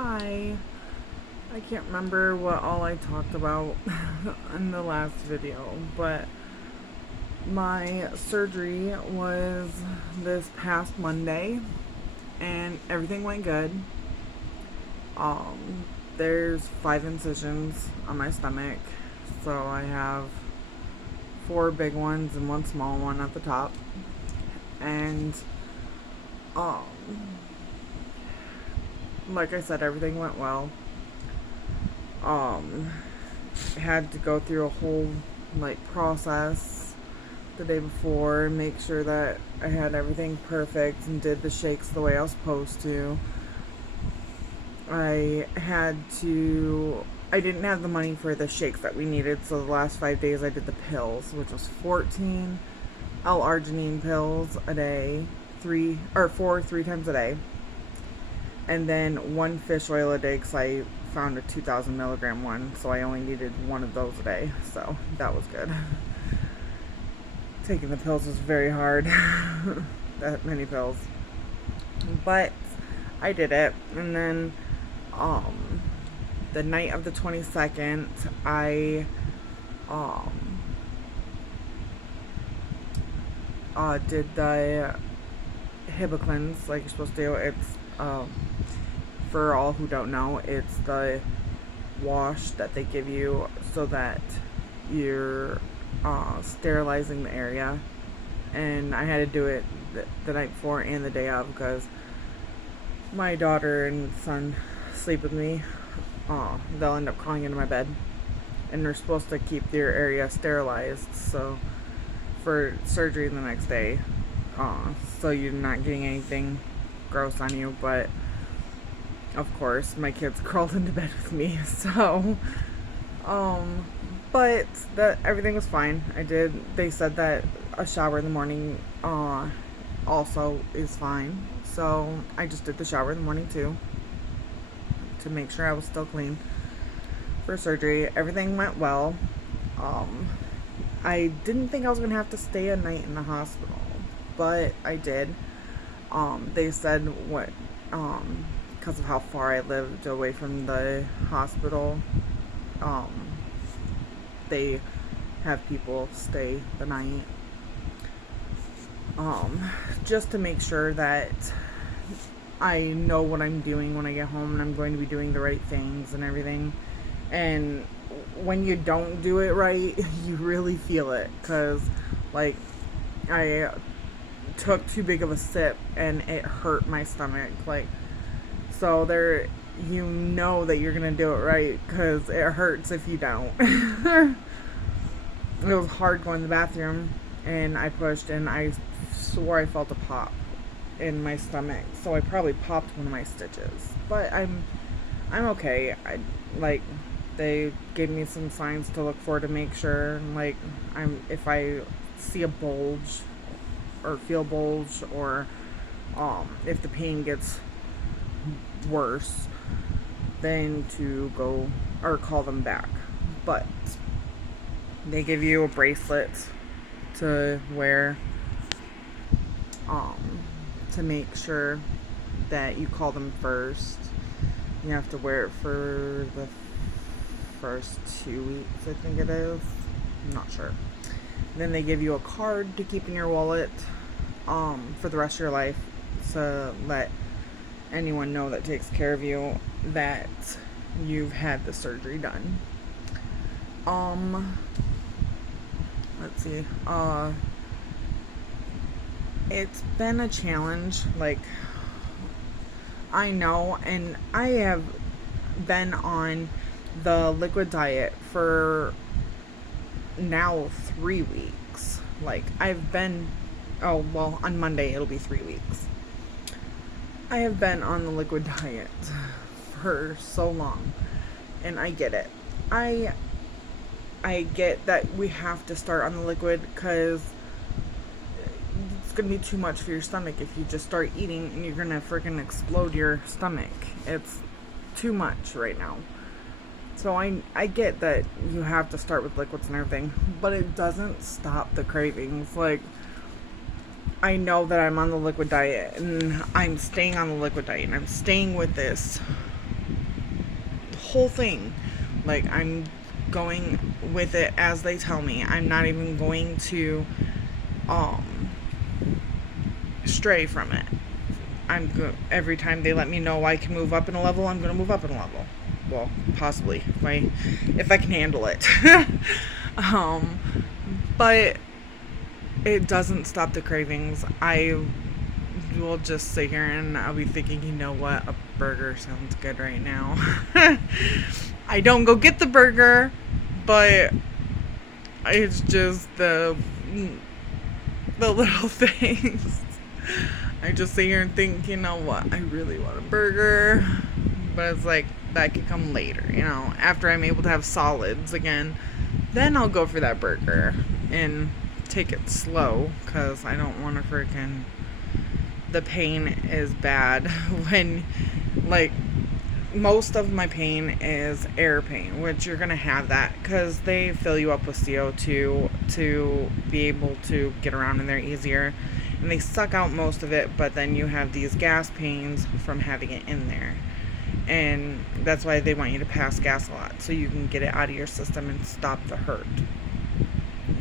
Hi. I can't remember what all I talked about in the last video, but my surgery was this past Monday and everything went good. There's 5 incisions on my stomach, so I have 4 big ones and 1 small one at the top. And um like I said, everything went well. Um had to go through a whole process the day before and make sure that I had everything perfect and did the shakes the way I was supposed to. I didn't have the money for the shakes that we needed, so the last 5 days I did the pills, which was 14 L-arginine pills a day, 3 times a day, and then 1 fish oil a day because I found a 2,000 milligram one, so I only needed 1 of those a day, so that was good. Taking the pills was very hard. That many pills, but I did it. And then the night of the 22nd, I did the Hibiclins like you're supposed to do. It's for all who don't know, it's the wash that they give you so that you're sterilizing the area. And I had to do it the night before and the day of because my daughter and son sleep with me. They'll end up crawling into my bed, and they're supposed to keep their area sterilized so for surgery the next day, so you're not getting anything gross on you. But of course my kids crawled into bed with me, so but everything was fine. They said that a shower in the morning also is fine, so I just did the shower in the morning too to make sure I was still clean for surgery. Everything went well. I didn't think I was gonna have to stay a night in the hospital, but I did. They said because of how far I lived away from the hospital, they have people stay the night, just to make sure that I know what I'm doing when I get home and I'm going to be doing the right things and everything. And when you don't do it right, you really feel it, because I took too big of a sip and it hurt my stomach. So you know that you're gonna do it right because it hurts if you don't. It was hard going to the bathroom, and I pushed and I swore I felt a pop in my stomach, so I probably popped one of my stitches, but I'm okay. They gave me some signs to look for to make sure, if I see a bulge or feel bulge, or if the pain gets worse, then to go or call them back. But they give you a bracelet to wear to make sure that you call them first. You have to wear it for the first 2 weeks, I think it is. I'm not sure. Then they give you a card to keep in your wallet for the rest of your life, to let anyone know that takes care of you that you've had the surgery done. Let's see. It's been a challenge. I know, and I have been on the liquid diet for now 3 weeks. On Monday it'll be 3 weeks. I have been on the liquid diet for so long, and I get it. I get that we have to start on the liquid because it's going to be too much for your stomach if you just start eating and you're going to freaking explode your stomach. It's too much right now. So I get that you have to start with liquids and everything, but it doesn't stop the cravings. I know that I'm on the liquid diet, and I'm staying on the liquid diet, and I'm staying with this whole thing. Like, I'm going with it as they tell me. I'm not even going to stray from it. Every time they let me know I can move up in a level, I'm going to move up in a level. Well, possibly if I can handle it. But it doesn't stop the cravings. I will just sit here and I'll be thinking, you know what, a burger sounds good right now. I don't go get the burger, but it's just the little things. I just sit here and think, you know what, I really want a burger. But it's like, that could come later, after I'm able to have solids again. Then I'll go for that burger and take it slow, because I don't want to freaking... The pain is bad when, like, most of my pain is air pain, which you're going to have that because they fill you up with CO2 to be able to get around in there easier. And they suck out most of it, but then you have these gas pains from having it in there. And that's why they want you to pass gas a lot, so you can get it out of your system and stop the hurt.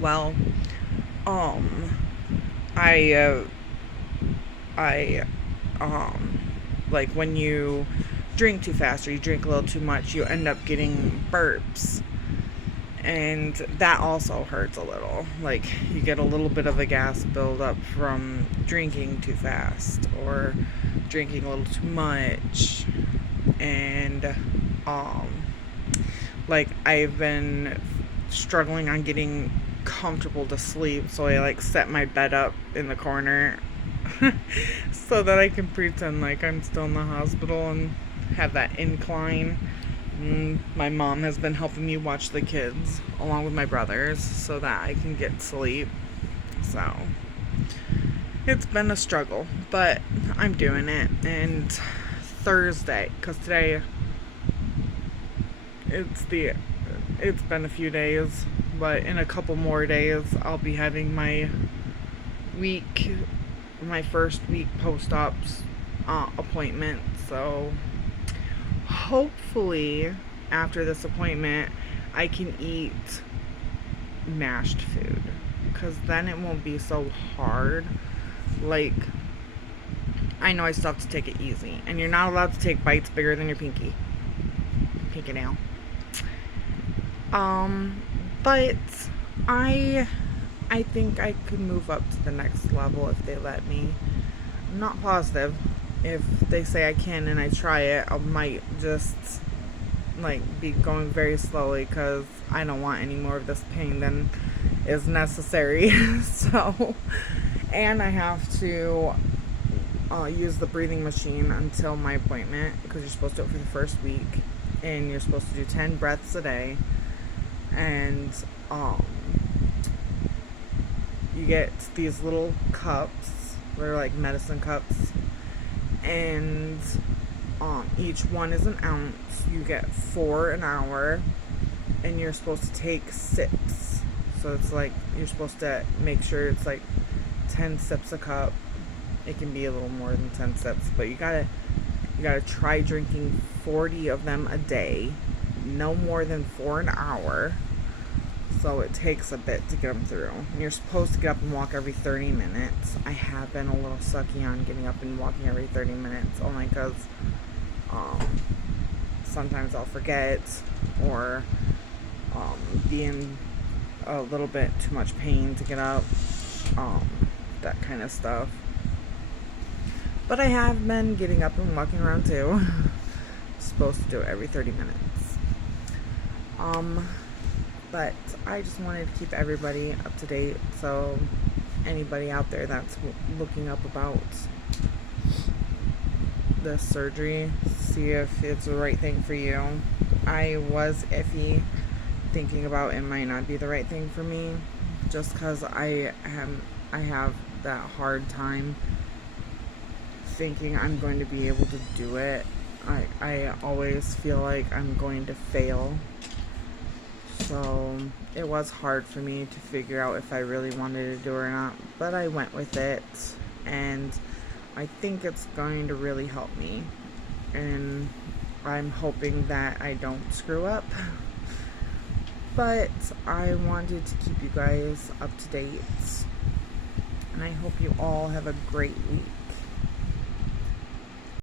Well, like when you drink too fast or you drink a little too much, you end up getting burps. And that also hurts a little. Like, you get a little bit of a gas buildup from drinking too fast or drinking a little too much. And, like, I've been struggling on getting comfortable to sleep, so I, like, set my bed up in the corner so that I can pretend like I'm still in the hospital and have that incline. My mom has been helping me watch the kids along with my brothers so that I can get sleep. So it's been a struggle, but I'm doing it. And Thursday, because today it's been a few days, but in a couple more days I'll be having my first week post-ops appointment. So hopefully after this appointment I can eat mashed food, because then it won't be so hard. Like, I know I still have to take it easy, and you're not allowed to take bites bigger than your pinky nail. But I think I could move up to the next level if they let me. I'm not positive. If they say I can and I try it, I might just, like, be going very slowly, because I don't want any more of this pain than is necessary. So, and I have to use the breathing machine until my appointment, because you're supposed to do it for the first week, and you're supposed to do 10 breaths a day. And you get these little cups. They're like medicine cups, and each one is an ounce. You get 4 an hour, and you're supposed to take sips. So it's like you're supposed to make sure it's like 10 sips a cup. It can be a little more than 10 sips, but you gotta try drinking 40 of them a day, no more than 4 an hour. So it takes a bit to get them through. And you're supposed to get up and walk every 30 minutes. I have been a little sucky on getting up and walking every 30 minutes, only because sometimes I'll forget, or be in a little bit too much pain to get up, that kind of stuff. But I have been getting up and walking around too. Supposed to do it every 30 minutes. But I just wanted to keep everybody up to date, so anybody out there that's looking up about this surgery, see if it's the right thing for you. I was iffy, thinking about it might not be the right thing for me, just because I have that hard time thinking I'm going to be able to do it. I always feel like I'm going to fail. So it was hard for me to figure out if I really wanted to do it or not, but I went with it, and I think it's going to really help me. And I'm hoping that I don't screw up. But I wanted to keep you guys up to date. And I hope you all have a great week.